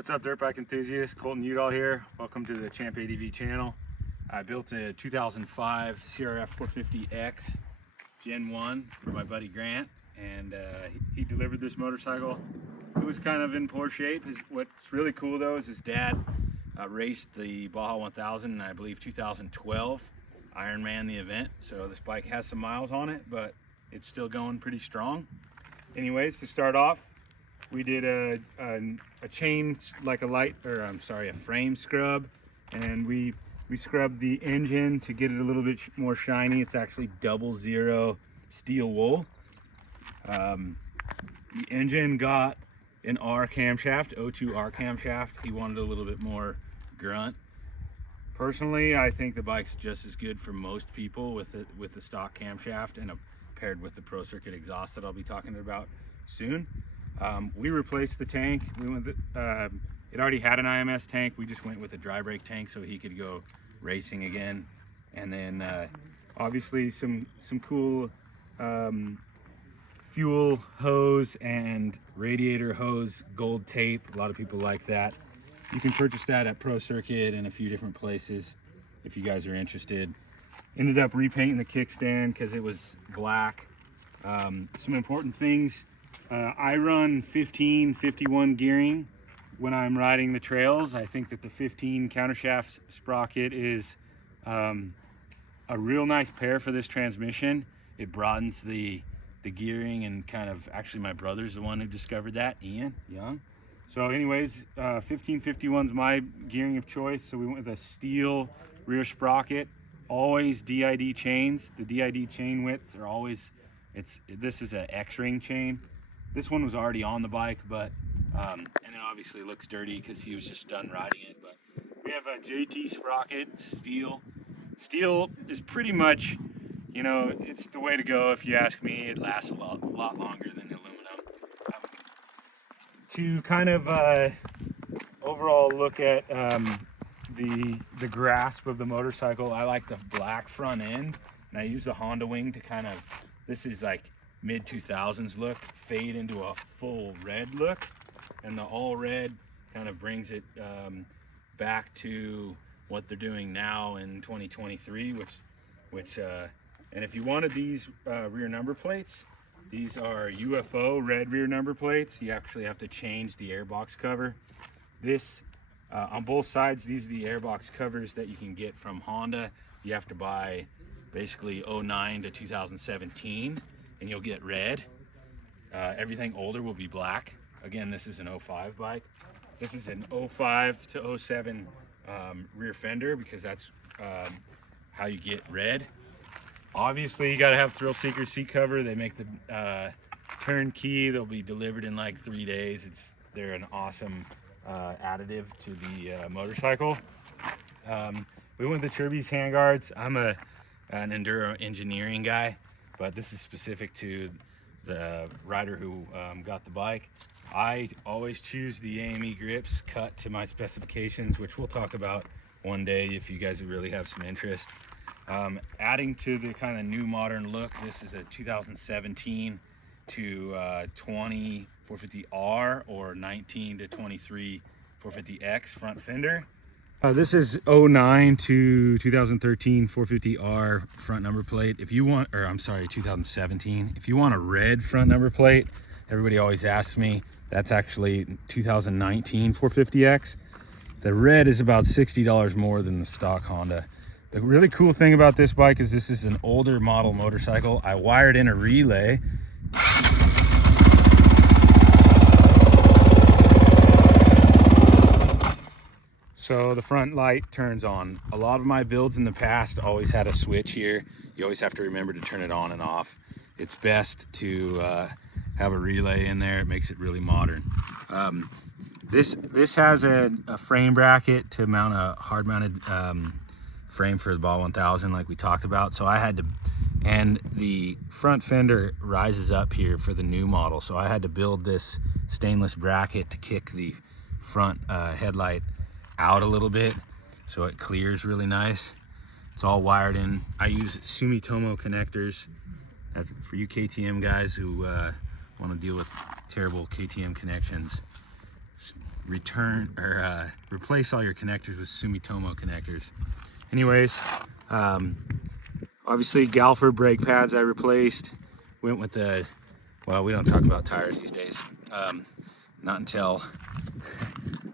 What's up, dirt bike enthusiasts? Colton Udall here. Welcome to the Champ ADV channel. I built a 2005 CRF 450X Gen 1 for my buddy Grant, and he delivered this motorcycle. It was kind of in poor shape. What's really cool though is his dad raced the Baja 1000 in, I believe, 2012 Ironman, the event. So this bike has some miles on it, but it's still going pretty strong. Anyways, to start off, we did a chain, like a frame scrub, and we scrubbed the engine to get it a little bit more shiny. It's actually 00 steel wool. The engine got an R camshaft, O2 R camshaft. He wanted a little bit more grunt. Personally, I think the bike's just as good for most people with the stock camshaft and paired with the Pro Circuit exhaust that I'll be talking about soon. We replaced the tank. It already had an IMS tank. We just went with a dry brake tank so he could go racing again. And then obviously some cool fuel hose and radiator hose gold tape. A lot of people like that. You can purchase that at Pro Circuit and a few different places if you guys are interested. Ended up repainting the kickstand because it was black. Some important things. I run 15-51 gearing when I'm riding the trails. I think that the 15 countershaft sprocket is a real nice pair for this transmission. It broadens the gearing, and actually my brother's the one who discovered that, Ian Young. So anyways, 15-51's my gearing of choice. So we went with a steel rear sprocket, always DID chains. The DID chain widths are always, this is an X-ring chain. This one was already on the bike, but and it obviously looks dirty because he was just done riding it. But we have a JT sprocket, steel. Steel is pretty much, it's the way to go if you ask me. It lasts a lot longer than aluminum. To kind of overall look at the grasp of the motorcycle, I like the black front end, and I use the Honda wing to this is like mid 2000s look, fade into a full red look, and the all red kind of brings it back to what they're doing now in 2023, which and if you wanted these rear number plates, these are UFO red rear number plates. You actually have to change the airbox cover. This on both sides, these are the airbox covers that you can get from Honda. You have to buy basically 09 to 2017 and you'll get red. Everything older will be black. Again, this is an 05 bike. This is an 05 to 07 rear fender, because that's how you get red. Obviously, you gotta have Thrill Seeker seat cover. They make the turnkey. They'll be delivered in like 3 days. They're an awesome additive to the motorcycle. We went with the Chirby's handguards. I'm an enduro engineering guy, but this is specific to the rider who got the bike. I always choose the AME grips cut to my specifications, which we'll talk about one day if you guys really have some interest. Adding to the kind of new modern look, this is a 2017 to 20 450R or 19 to 23 450X front fender. This is 09 to 2013 450R front number plate. 2017. If you want a red front number plate, everybody always asks me, that's actually 2019 450X. The red is about $60 more than the stock Honda. The really cool thing about this bike is this is an older model motorcycle. I wired in a relay. So the front light turns on. A lot of my builds in the past always had a switch here. You always have to remember to turn it on and off. It's best to have a relay in there. It makes it really modern. This has a frame bracket to mount a hard mounted frame for the Baja 1000 like we talked about. So I had to, and the front fender rises up here for the new model. So I had to build this stainless bracket to kick the front headlight out a little bit so it clears really nice. It's all wired in. I use Sumitomo connectors. That's for you KTM guys who want to deal with terrible KTM connections. replace all your connectors with Sumitomo connectors. Anyways, obviously Galfer brake pads I replaced. Went with the, well, we don't talk about tires these days. Not until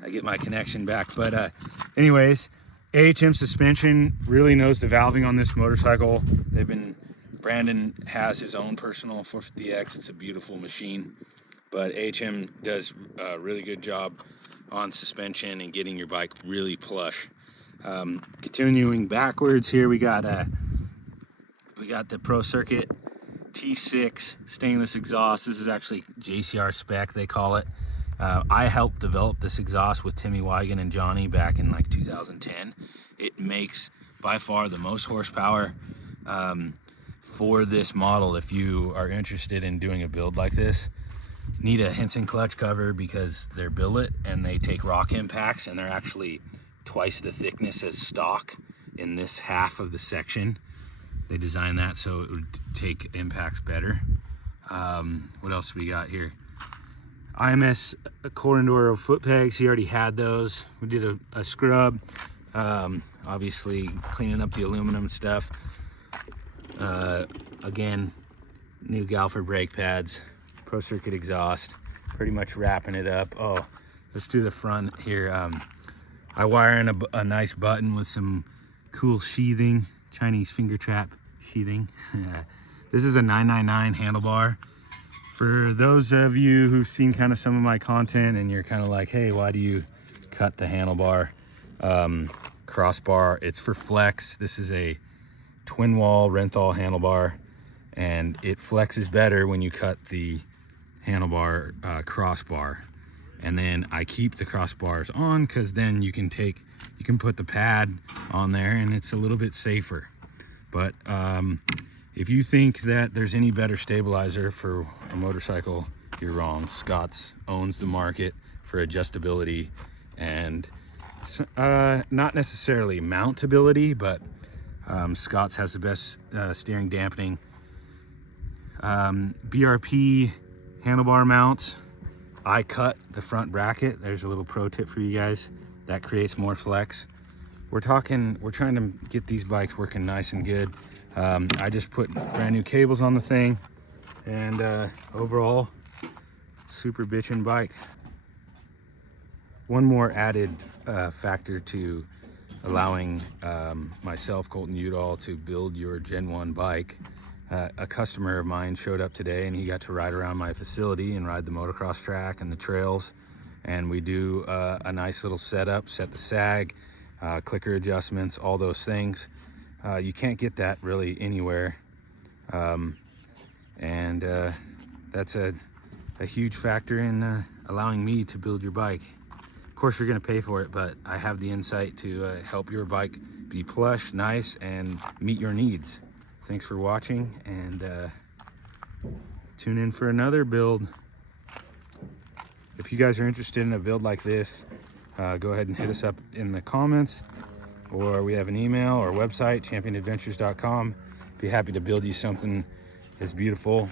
I get my connection back. But anyways, AHM suspension really knows the valving on this motorcycle. Brandon has his own personal 450X. It's a beautiful machine, but AHM does a really good job on suspension and getting your bike really plush. Continuing backwards here, we got the Pro Circuit T6 stainless exhaust. This is actually JCR spec, they call it. I helped develop this exhaust with Timmy Wigan and Johnny back in like 2010. It makes by far the most horsepower for this model. If you are interested in doing a build like this, need a Henson clutch cover because they're billet and they take rock impacts, and they're actually twice the thickness as stock in this half of the section. They designed that so it would take impacts better. What else do we got here? IMS Core Enduro foot pegs. He already had those. We did a scrub. Obviously cleaning up the aluminum stuff. Again, new Galfer brake pads, Pro Circuit exhaust, pretty much wrapping it up. Oh, let's do the front here. I wire in a nice button with some cool sheathing, Chinese finger trap sheathing. This is a 999 handlebar. For those of you who've seen kind of some of my content and you're kind of like, hey, why do you cut the handlebar crossbar? It's for flex. This is a twin wall Renthal handlebar, and it flexes better when you cut the handlebar crossbar. And then I keep the crossbars on because then you can put the pad on there and it's a little bit safer. But if you think that there's any better stabilizer for a motorcycle, you're wrong. Scott's owns the market for adjustability and not necessarily mountability, but Scott's has the best steering dampening. BRP handlebar mounts. I cut the front bracket. There's a little pro tip for you guys. That creates more flex. We're trying to get these bikes working nice and good. I just put brand new cables on the thing, and overall, super bitchin' bike. One more added factor to allowing myself, Colton Udall, to build your Gen 1 bike. A customer of mine showed up today and he got to ride around my facility and ride the motocross track and the trails. And we do a nice little setup, set the sag, clicker adjustments, all those things. You can't get that really anywhere. That's a huge factor in allowing me to build your bike. Of course, you're gonna pay for it, but I have the insight to help your bike be plush, nice, and meet your needs. Thanks for watching, and tune in for another build. If you guys are interested in a build like this, go ahead and hit us up in the comments, or we have an email or website, championadventures.com. Be happy to build you something as beautiful